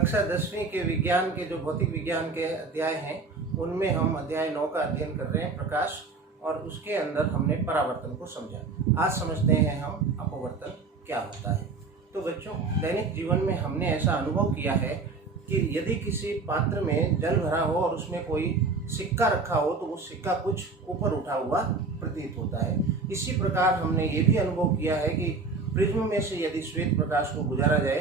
कक्षा 10वीं के विज्ञान के जो भौतिक विज्ञान के अध्याय हैं उनमें हम अध्याय 9 का अध्ययन कर रहे हैं, प्रकाश, और उसके अंदर हमने परावर्तन को समझा। आज समझते हैं हम अपवर्तन क्या होता है। तो बच्चों, दैनिक जीवन में हमने ऐसा अनुभव किया है कि यदि किसी पात्र में जल भरा हो और उसमें कोई सिक्का रखा हो तो वो सिक्का कुछ ऊपर उठा हुआ प्रतीत होता है। इसी प्रकार हमने ये भी अनुभव किया है कि प्रिज्म में से यदि श्वेत प्रकाश को गुजारा जाए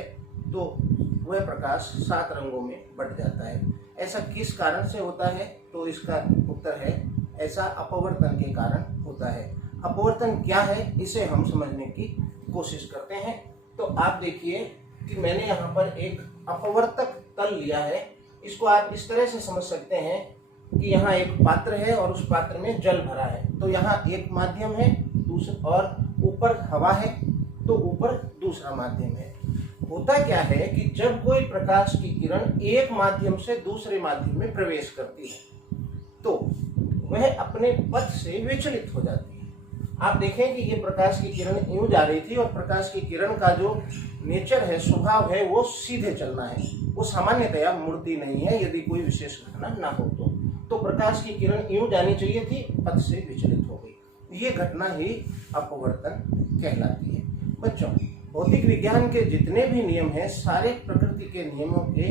तो वह प्रकाश 7 रंगों में बट जाता है। ऐसा किस कारण से होता है? तो इसका उत्तर है, ऐसा अपवर्तन के कारण होता है। अपवर्तन क्या है, इसे हम समझने की कोशिश करते हैं। तो आप देखिए कि मैंने यहाँ पर एक अपवर्तक तल लिया है। इसको आप इस तरह से समझ सकते हैं कि यहाँ एक पात्र है और उस पात्र में जल भरा है। तो यहाँ एक माध्यम है, दूसरा, और ऊपर हवा है तो ऊपर दूसरा माध्यम है। होता क्या है कि जब कोई प्रकाश की किरण एक माध्यम से दूसरे माध्यम में प्रवेश करती है तो वह अपने पथ से विचलित हो जाती है। आप देखें कि ये प्रकाश की किरण यूं जा रही थी और प्रकाश की किरण का जो नेचर है, स्वभाव है, वो सीधे चलना है। वो सामान्यतया मुड़ती नहीं है यदि कोई विशेष घटना ना हो तो प्रकाश की किरण यूं जानी चाहिए थी, पथ से विचलित हो गई। ये घटना ही अपवर्तन कहलाती है। बच्चों, भौतिक विज्ञान के जितने भी नियम हैं सारे प्रकृति के नियमों के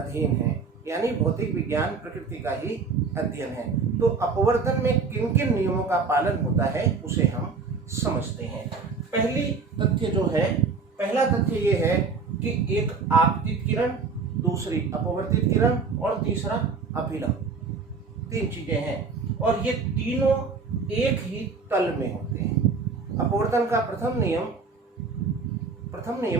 अधीन हैं, यानी भौतिक विज्ञान प्रकृति का ही अध्ययन है। तो अपवर्तन में किन किन नियमों का पालन होता है उसे हम समझते हैं। पहला तथ्य ये है कि एक आपतित किरण, दूसरी अपवर्तित किरण और तीसरा अभिलंब, 3 चीजें हैं और ये तीनों एक ही तल में होते हैं। अपवर्तन का प्रथम नियम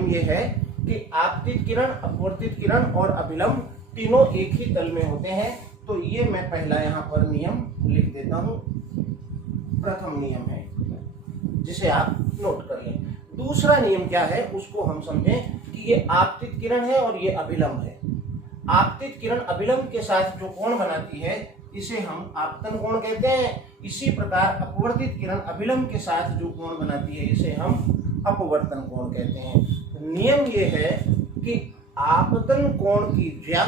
यह है कि आपतित किरण, अपवर्तित किरण और अभिलंब तीनों एक ही तल में होते हैं। तो ये मैं पहला यहाँ पर नियम लिख देता हूं, प्रथम नियम है, जिसे आप नोट कर लें। दूसरा नियम क्या है उसको हम समझें कि ये आपतित किरण है और ये अभिलंब है। आपतित किरण अभिलंब के साथ जो कोण बनाती है इसे हम आपतन कोण कहते हैं। इसी प्रकार अपवर्तित किरण अभिलंब के साथ जो कोण बनाती है इसे हम अपवर्तन कोण कहते हैं। नियम ये है कि आपतन कोण की ज्या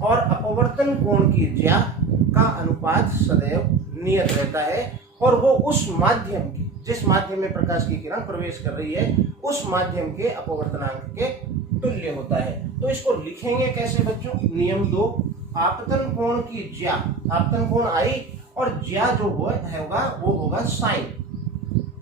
और अपवर्तन कोण की ज्या का अनुपात सदैव नियत रहता है और वो उस माध्यम की, जिस माध्यम में प्रकाश की किरण प्रवेश कर रही है, उस माध्यम के अपवर्तनांक के तुल्य होता है। तो इसको लिखेंगे कैसे बच्चों? नियम 2, आपतन कोण की ज्या, आपतन कोण आई और ज्या जो होगा वो होगा साइन,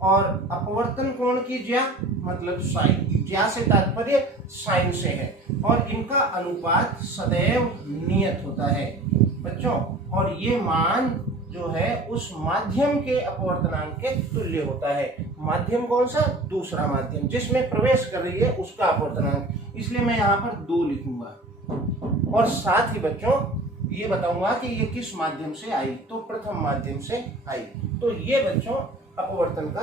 और अपवर्तन कोण की ज्या मतलब साइन। ज्या से तात्पर्य साइन से है और इनका अनुपात सदैव नियत होता है बच्चों। और ये मान जो है उस माध्यम के अपवर्तनांक के तुल्य होता है। माध्यम कौन सा? दूसरा माध्यम, जिसमें प्रवेश कर रही है उसका अपवर्तनांक। इसलिए मैं यहाँ पर 2 लिखूंगा और साथ ही बच्चों ये बताऊंगा कि ये किस माध्यम से आई, तो प्रथम माध्यम से आई। तो ये बच्चों अपवर्तन का